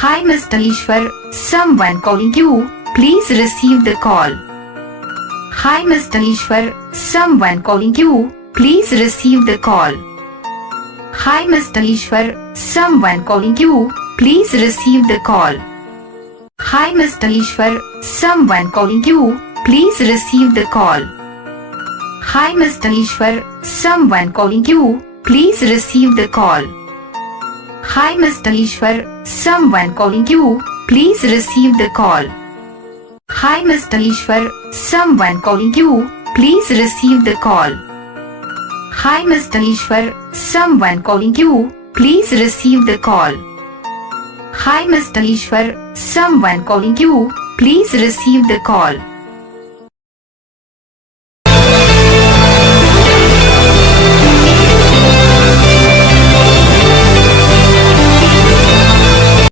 Hi Mr. Ishwar, someone calling you, please receive the call. Hi Mr. Ishwar, someone calling you, please receive the call. Hi Mr. Ishwar, someone calling you, please receive the call. Hi Mr. Ishwar, someone calling you, please receive the call. Hi Mr. Ishwar, someone calling you, please receive the call. Hi Mr. Ishwar, someone calling you, please receive the call. Hi Mr. Ishwar, someone calling you, please receive the call. Hi Mr. Ishwar, someone calling you, please receive the call. Hi Mr. Ishwar, someone calling you, please receive the call.